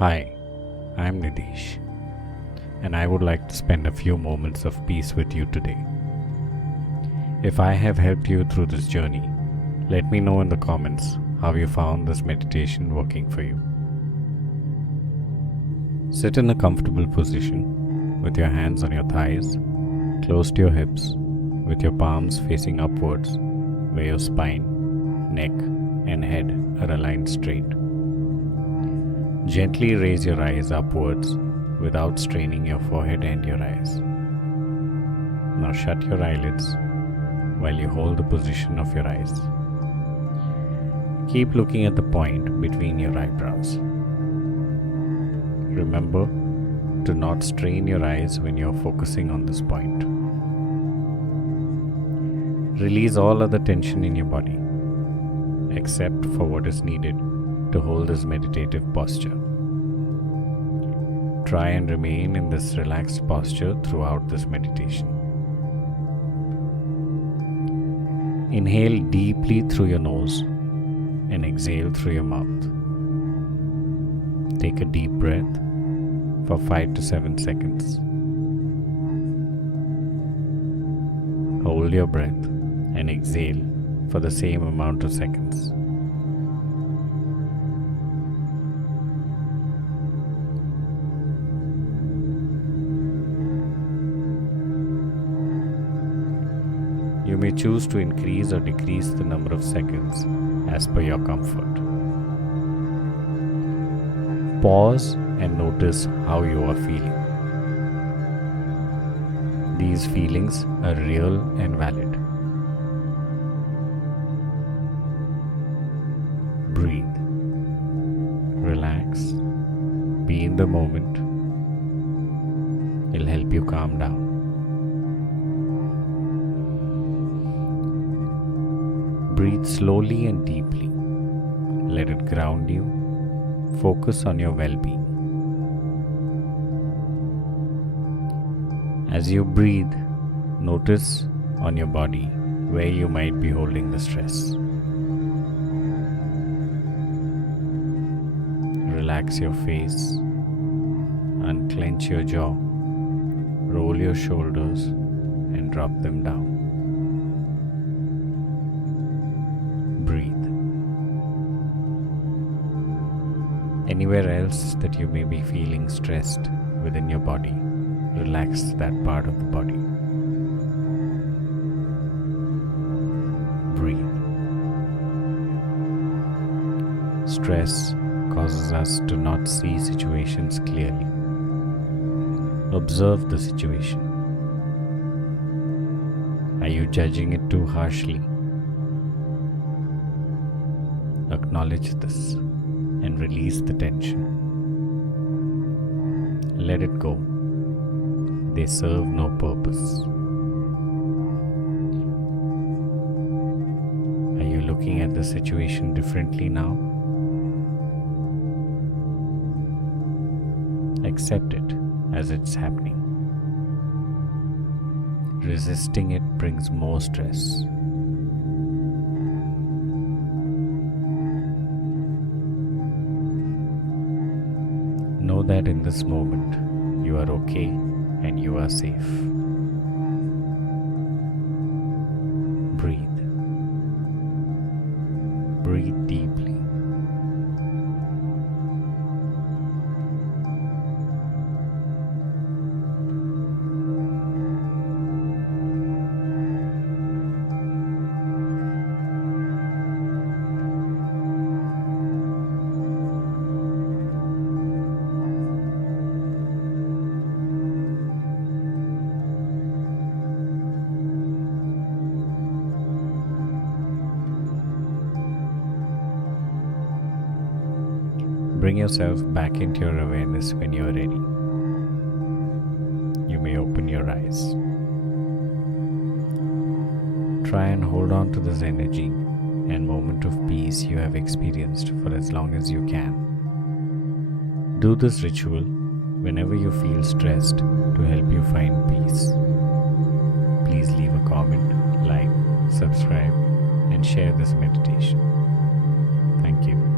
Hi, I'm Nidesh, and I would like to spend a few moments of peace with you today. If I have helped you through this journey, let me know in the comments how you found this meditation working for you. Sit in a comfortable position with your hands on your thighs, close to your hips, with your palms facing upwards, where your spine, neck, and head are aligned straight. Gently raise your eyes upwards without straining your forehead and your eyes. Now shut your eyelids while you hold the position of your eyes. Keep looking at the point between your eyebrows. Remember to not strain your eyes when you are focusing on this point. Release all other tension in your body, except for what is needed to hold this meditative posture. Try and remain in this relaxed posture throughout this meditation. Inhale deeply through your nose and exhale through your mouth. Take a deep breath for 5 to 7 seconds. Hold your breath and exhale for the same amount of seconds. You may choose to increase or decrease the number of seconds as per your comfort. Pause and notice how you are feeling. These feelings are real and valid. Breathe. Relax. Be in the moment. It'll help you calm down. Breathe slowly and deeply. Let it ground you. Focus on your well-being. As you breathe, notice on your body where you might be holding the stress. Relax your face. Unclench your jaw. Roll your shoulders and drop them down. Breathe. Anywhere else that you may be feeling stressed within your body, relax that part of the body. Breathe. Stress causes us to not see situations clearly. Observe the situation. Are you judging it too harshly? Acknowledge this and release the tension. Let it go. They serve no purpose. Are you looking at the situation differently now? Accept it as it's happening. Resisting it brings more stress. Know that in this moment, you are okay and you are safe. Breathe. Breathe deeply. Bring yourself back into your awareness when you are ready. You may open your eyes. Try and hold on to this energy and moment of peace you have experienced for as long as you can. Do this ritual whenever you feel stressed to help you find peace. Please leave a comment, like, subscribe, and share this meditation. Thank you.